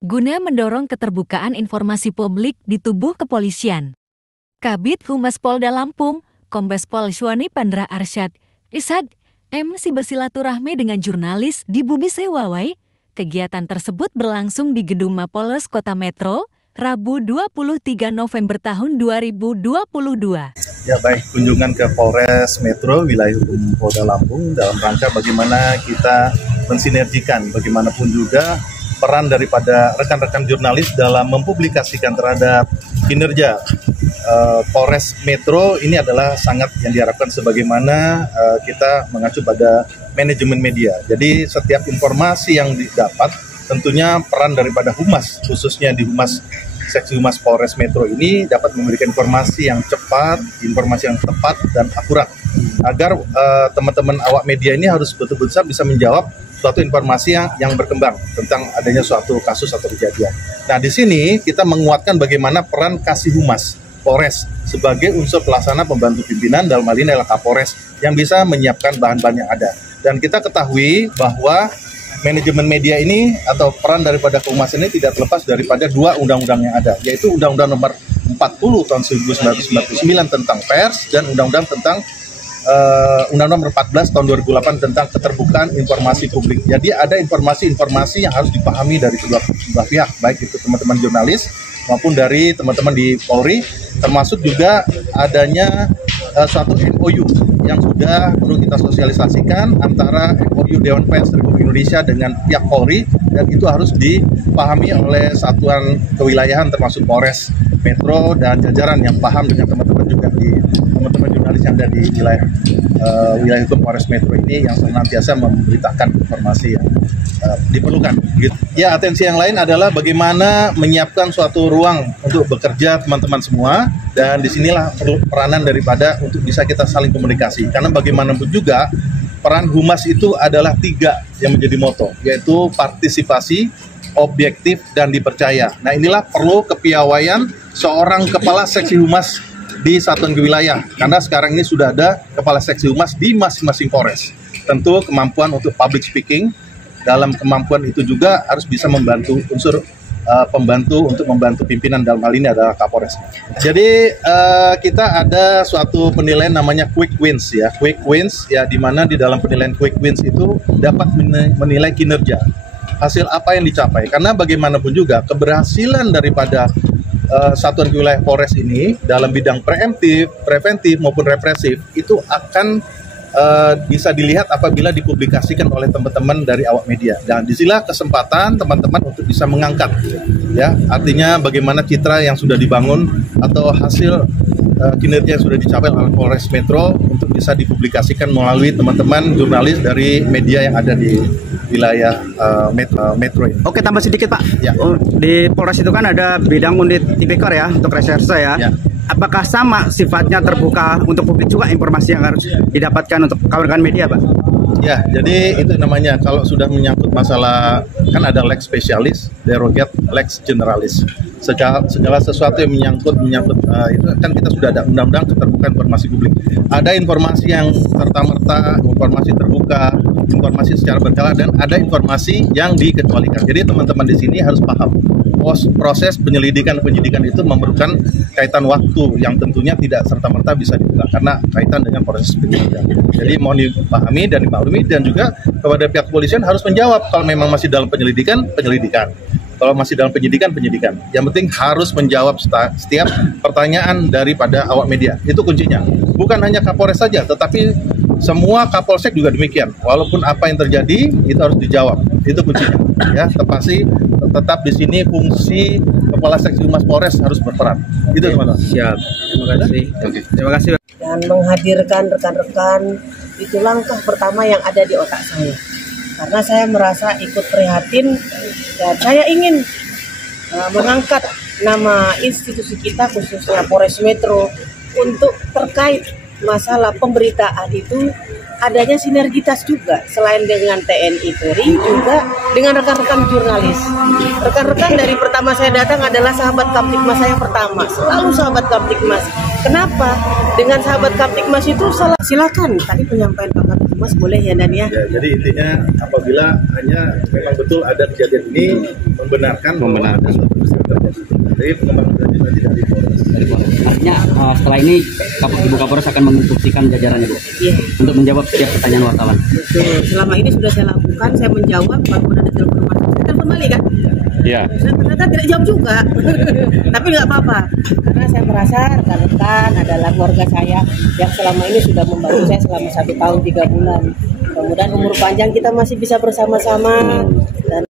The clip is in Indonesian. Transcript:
guna mendorong keterbukaan informasi publik di tubuh kepolisian. Kabid Humas Polda Lampung, Kombes Pol Syuani Pandra Arsyad, Ishad, MC bersilaturahmi dengan jurnalis di Bumi Sewawai. Kegiatan tersebut berlangsung di Gedung Mapolres Kota Metro, Rabu 23 November tahun 2022. Ya baik, kunjungan ke Polres Metro Wilayah Hukum Polda Lampung dalam rangka bagaimana kita mensinergikan bagaimanapun juga peran daripada rekan-rekan jurnalis dalam mempublikasikan terhadap kinerja Polres Metro ini adalah sangat yang diharapkan sebagaimana kita mengacu pada manajemen media. Jadi setiap informasi yang didapat tentunya peran daripada Humas, khususnya di Seksi Humas Polres Metro ini dapat memberikan informasi yang cepat, informasi yang tepat dan akurat agar teman-teman awak media ini harus betul-betul bisa menjawab suatu informasi yang berkembang tentang adanya suatu kasus atau kejadian. Nah, di sini kita menguatkan bagaimana peran Kasih Humas Polres sebagai unsur pelaksana pembantu pimpinan dalam hal ini adalah Kapolres yang bisa menyiapkan bahan-bahan yang ada. Dan kita ketahui bahwa manajemen media ini atau peran daripada Humas ini tidak terlepas daripada dua undang-undang yang ada, yaitu Undang-Undang Nomor 40 tahun 1999 tentang pers dan Undang-Undang tentang Undang-Undang Nomor 14 tahun 2008 tentang keterbukaan informasi publik. Jadi ada informasi-informasi yang harus dipahami dari kedua pihak, baik itu teman-teman jurnalis maupun dari teman-teman di Polri, termasuk juga adanya suatu MOU yang sudah perlu kita sosialisasikan antara MOU Dewan Pers Republik Indonesia dengan pihak Polri, dan itu harus dipahami oleh satuan kewilayahan termasuk Polres Metro dan jajaran yang paham dengan teman-teman juga di teman-teman jurnalis yang ada di wilayah hukum Polres Metro ini yang senantiasa memberitakan informasi yang diperlukan. Gitu. Ya, atensi yang lain adalah bagaimana menyiapkan suatu ruang untuk bekerja teman-teman semua, dan disinilah peranan daripada untuk bisa kita saling komunikasi. Karena bagaimanapun juga peran Humas itu adalah 3 yang menjadi moto, yaitu partisipasi, objektif, dan dipercaya. Nah, inilah perlu kepiawaian seorang kepala seksi Humas di satuan wilayah, karena sekarang ini sudah ada kepala seksi Humas di masing-masing Polres. Tentu kemampuan untuk public speaking, dalam kemampuan itu juga harus bisa membantu unsur pembantu untuk membantu pimpinan, dalam hal ini adalah Kapolres. Jadi kita ada suatu penilaian namanya quick wins ya, di mana di dalam penilaian quick wins itu dapat menilai kinerja, hasil apa yang dicapai. Karena bagaimanapun juga keberhasilan daripada satuan wilayah Polres ini dalam bidang preventif maupun represif itu akan bisa dilihat apabila dipublikasikan oleh teman-teman dari awak media. Dan disinilah kesempatan teman-teman untuk bisa mengangkat, ya, artinya bagaimana citra yang sudah dibangun atau hasil kinerja yang sudah dicapai oleh Polres Metro untuk bisa dipublikasikan melalui teman-teman jurnalis dari media yang ada di wilayah Metro ini. Oke, tambah sedikit Pak. Ya. Di Polres itu kan ada bidang unit tipikor ya, untuk reserse ya. Apakah sama sifatnya terbuka untuk publik juga informasi yang harus didapatkan untuk kawan-kawan media, Pak? Ya, jadi itu namanya kalau sudah menyangkut masalah, kan ada lex spesialis, derogat, lex generalis. Segala sesuatu yang menyangkut itu kan kita sudah ada undang-undang keterbukaan informasi publik. Ada informasi yang serta-merta, informasi terbuka, informasi secara berkala, dan ada informasi yang dikecualikan. Jadi teman-teman di sini harus paham proses penyidikan itu memerlukan kaitan waktu yang tentunya tidak serta-merta bisa dibuka karena kaitan dengan proses penyidikan. Jadi mohon dipahami dan dimaklumi, dan juga kepada pihak kepolisian harus menjawab kalau memang masih dalam penyelidikan. Kalau masih dalam penyidikan. Yang penting harus menjawab setiap pertanyaan daripada awak media. Itu kuncinya. Bukan hanya Kapolres saja, tetapi semua Kapolsek juga demikian. Walaupun apa yang terjadi itu harus dijawab. Itu kuncinya. Ya, tetap di sini fungsi Kepala Seksi Humas Polres harus berperan. Itu teman-teman. Siap. Terima kasih. Oke. Terima kasih. Dan menghadirkan rekan-rekan itu langkah pertama yang ada di otak saya. Karena saya merasa ikut prihatin dan saya ingin mengangkat nama institusi kita khususnya Polres Metro untuk terkait masalah pemberitaan itu adanya sinergitas juga, selain dengan TNI Polri juga dengan rekan-rekan jurnalis. Rekan-rekan dari pertama saya datang adalah sahabat Kamtibmas saya pertama, selalu sahabat Kamtibmas. Kenapa? Dengan sahabat Kamtibmas itu silakan tadi penyampaian Pak Kamtibmas boleh ya Dan ya. Jadi intinya apabila hanya memang betul ada kejadian ini membenarkan ada suatu peristiwa terjadi. Jadi pengembangan lanjut dari Polres. Artinya setelah ini Ibu Kapolres akan menginstruksikan jajarannya, Bu, untuk menjawab setiap pertanyaan wartawan. Betul. Selama ini sudah saya lakukan, saya menjawab, walaupun ada telepon masuk, saya telepon balik kan. Iya. Saya ternyata tidak jawab juga, tapi nggak apa-apa, karena saya merasa rekan-rekan adalah keluarga saya yang selama ini sudah membantu saya selama 1 tahun 3 bulan. Kemudian umur panjang kita masih bisa bersama-sama dan